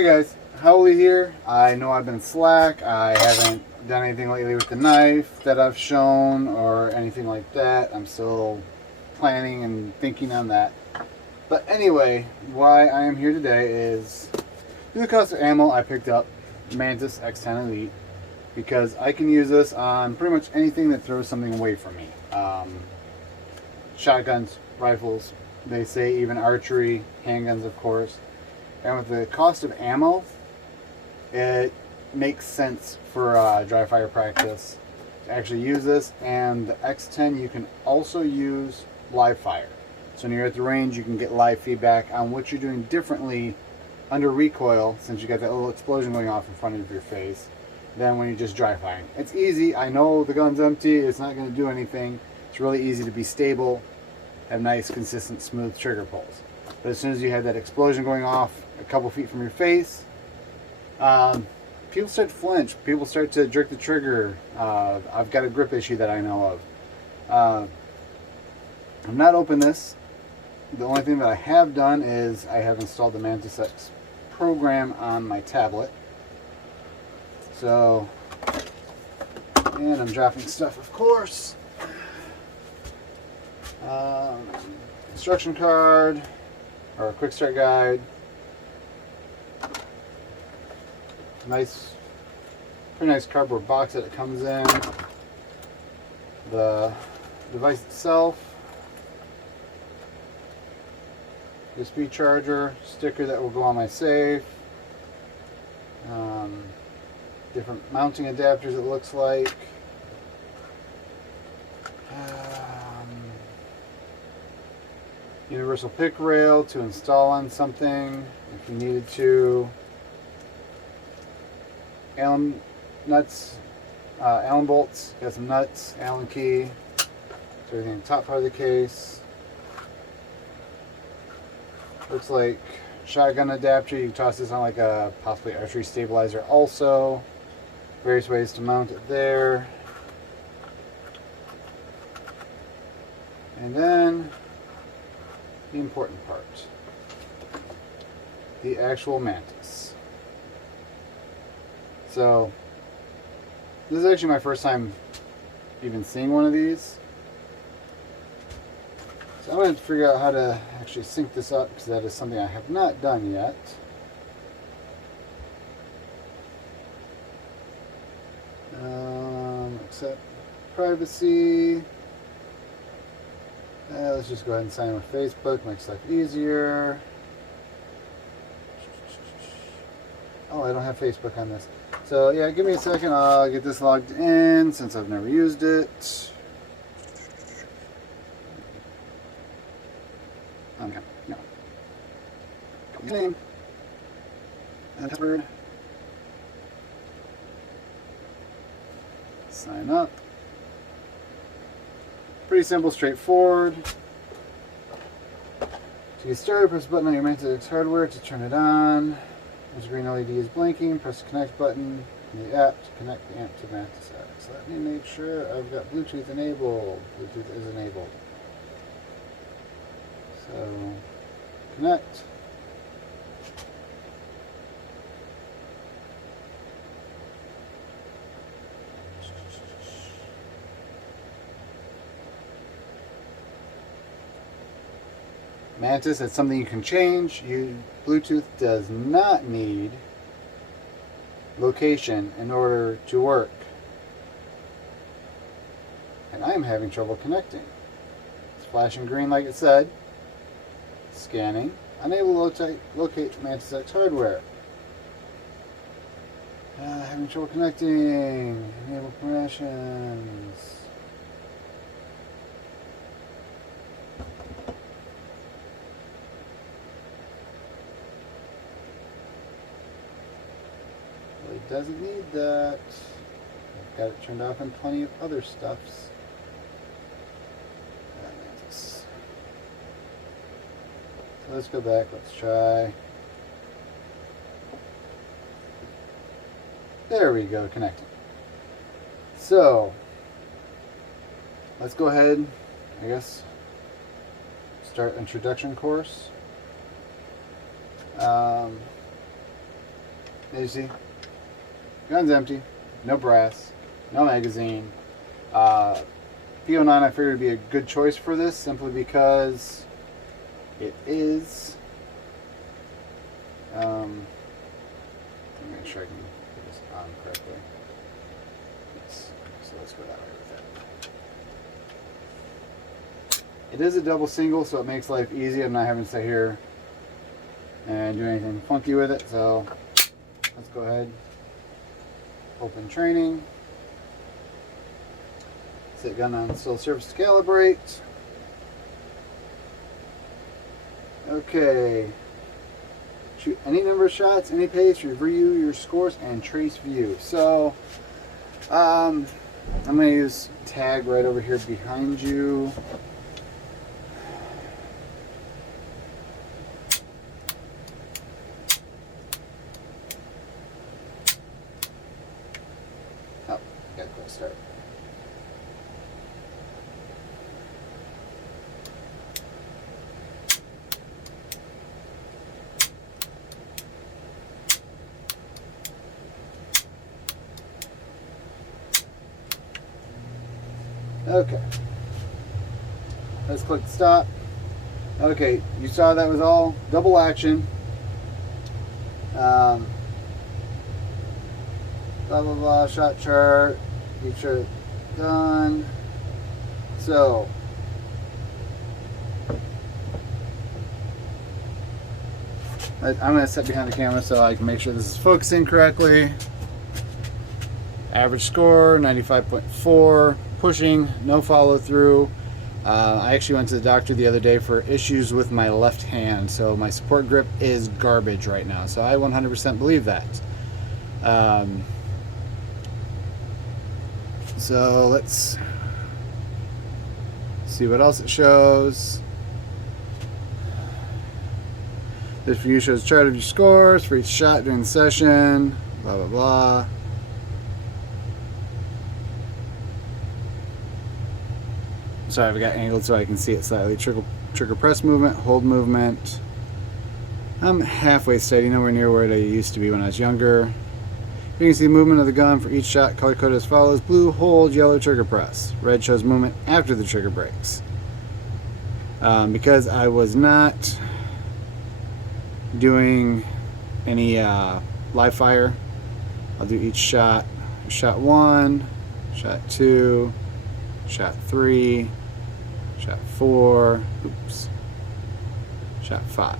Hey guys, Howley here. I know I've been slack. I haven't done anything lately with the knife that I've shown or anything like that. I'm still planning and thinking on that. But anyway, why I am here today is due to the cost of ammo I picked up Mantis X10 Elite because I can use this on pretty much anything that throws something away from me. Shotguns, rifles, they say even archery, handguns of course. And with the cost of ammo, it makes sense for dry fire practice to actually use this. And the X10 you can also use live fire. So when you're at the range, you can get live feedback on what you're doing differently under recoil, since you got that little explosion going off in front of your face, than when you're just dry firing. It's easy. I know the gun's empty. It's not going to do anything. It's really easy to be stable, have nice, consistent, smooth trigger pulls. But as soon as you have that explosion going off a couple feet from your face, people start to flinch. People start to jerk the trigger. I've got a grip issue that I know of. I'm not open this. The only thing that I have done is I have installed the Mantis X program on my tablet. So, and I'm dropping stuff, of course. Instruction card, or a quick start guide. Nice, pretty nice cardboard box that it comes in. The device itself, USB charger, sticker that will go on my safe. Different mounting adapters it looks like. Universal pick rail to install on something if you needed to. Allen nuts, Allen bolts, got some nuts, Allen key, so everything in the top part of the case. Looks like shotgun adapter. You can toss this on like a possibly archery stabilizer also. Various ways to mount it there. And then the important part, the actual Mantis. So this is actually my first time even seeing one of these. So I'm going to figure out how to actually sync this up, because that is something I have not done yet. Accept privacy. Let's just go ahead and sign in with Facebook, makes life easier. Oh, I don't have Facebook on this. So yeah, give me a second, I'll get this logged in since I've never used it. Okay, no. Name. And password. Sign up. Pretty simple, straightforward. To get started, press the button on your Mantis X hardware to turn it on. Once the green LED is blinking, press the connect button in the app to connect the amp to Mantis X. Let me make sure I've got Bluetooth enabled. Bluetooth is enabled. So, connect. Mantis, that's something you can change. Bluetooth does not need location in order to work. And I'm having trouble connecting. It's flashing green like it said. Scanning. Unable to locate Mantis X hardware. Having trouble connecting. Enable permissions. It doesn't need that. I've got it turned off in plenty of other stuffs. So let's go back, let's try. There we go, connecting. So let's go ahead, I guess, start introduction course. As you see, gun's empty, no brass, no magazine. P09 I figured would be a good choice for this simply because it is. Let me make sure I can put this on correctly. Yes, so let's go that way with it. It is a double single, so it makes life easy. I'm not having to sit here and do anything funky with it. So let's go ahead. Open training. Set gun on still surface to calibrate. Okay. Shoot any number of shots, any pace, review your scores, and trace view. So, I'm going to use tag right over here behind you. Oh, got a close start. Okay, let's click stop. Okay, you saw that was all double action. Blah blah blah, shot chart, make sure it's done. So, I'm going to sit behind the camera so I can make sure this is focusing correctly. Average score, 95.4. Pushing, no follow through. I actually went to the doctor the other day for issues with my left hand, so my support grip is garbage right now. So I 100% believe that. So let's see what else it shows. This view shows a chart of your scores for each shot during the session. Blah blah blah. Sorry, I've got angled so I can see it slightly. Trigger press movement, hold movement. I'm halfway steady, nowhere near where I used to be when I was younger. You can see the movement of the gun for each shot, color coded as follows: blue, hold, yellow, trigger press. Red shows movement after the trigger breaks. Because I was not doing any live fire, I'll do each shot. Shot 1, shot 2, shot 3, shot 4, oops, shot 5.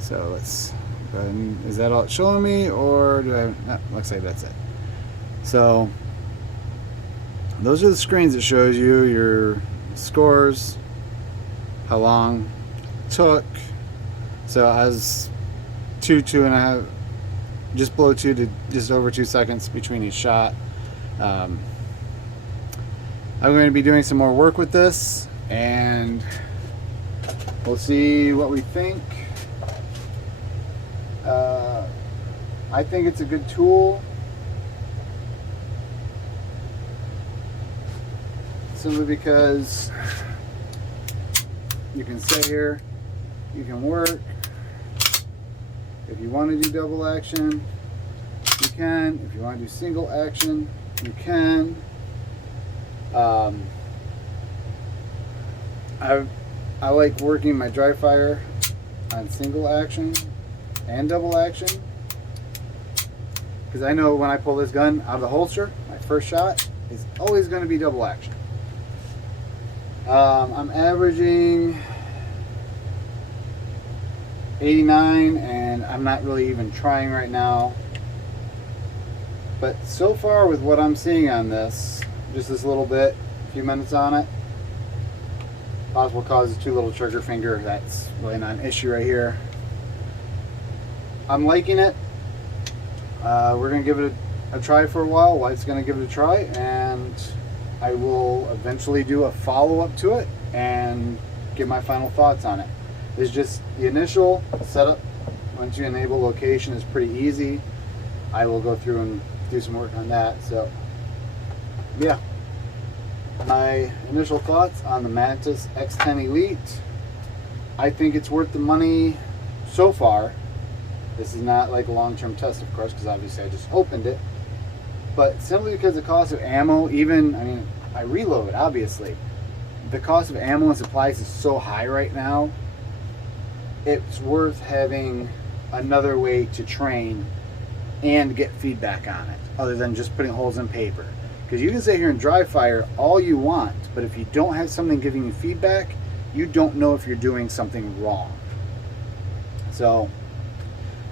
So let's go ahead and, is that all it's showing me, or do I, no, looks like that's it. So those are the screens that shows you your scores, how long it took. So I was 2.5, just below 2 to just over 2 seconds between each shot. I'm going to be doing some more work with this, and we'll see what we think. I think it's a good tool, simply because you can sit here, you can work. If you want to do double action, you can. If you want to do single action, you can. I like working my dry fire on single action and double action, because I know when I pull this gun out of the holster, my first shot is always going to be double action. I'm averaging 89, and I'm not really even trying right now. But so far with what I'm seeing on this, just this little bit, a few minutes on it, possible cause is too little trigger finger. That's really not an issue right here. I'm liking it. We're going to give it a try for a while. Wife's going to give it a try, and I will eventually do a follow-up to it and give my final thoughts on it. It's just the initial setup. Once you enable location is pretty easy. I will go through and do some work on that. So yeah, my initial thoughts on the Mantis X10 Elite. I think it's worth the money so far. This is not like a long-term test, of course, because obviously I just opened it. But simply because the cost of ammo, even, I mean, I reload, obviously. The cost of ammo and supplies is so high right now, it's worth having another way to train and get feedback on it, other than just putting holes in paper. Because you can sit here and dry fire all you want, but if you don't have something giving you feedback, you don't know if you're doing something wrong. So,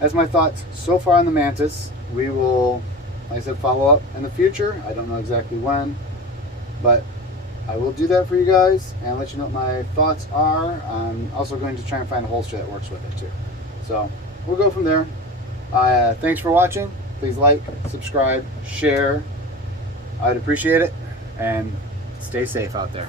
that's my thoughts so far on the Mantis. We will, like I said, follow up in the future. I don't know exactly when, but I will do that for you guys and let you know what my thoughts are. I'm also going to try and find a holster that works with it too. So, we'll go from there. Thanks for watching. Please like, subscribe, share. I'd appreciate it, and stay safe out there.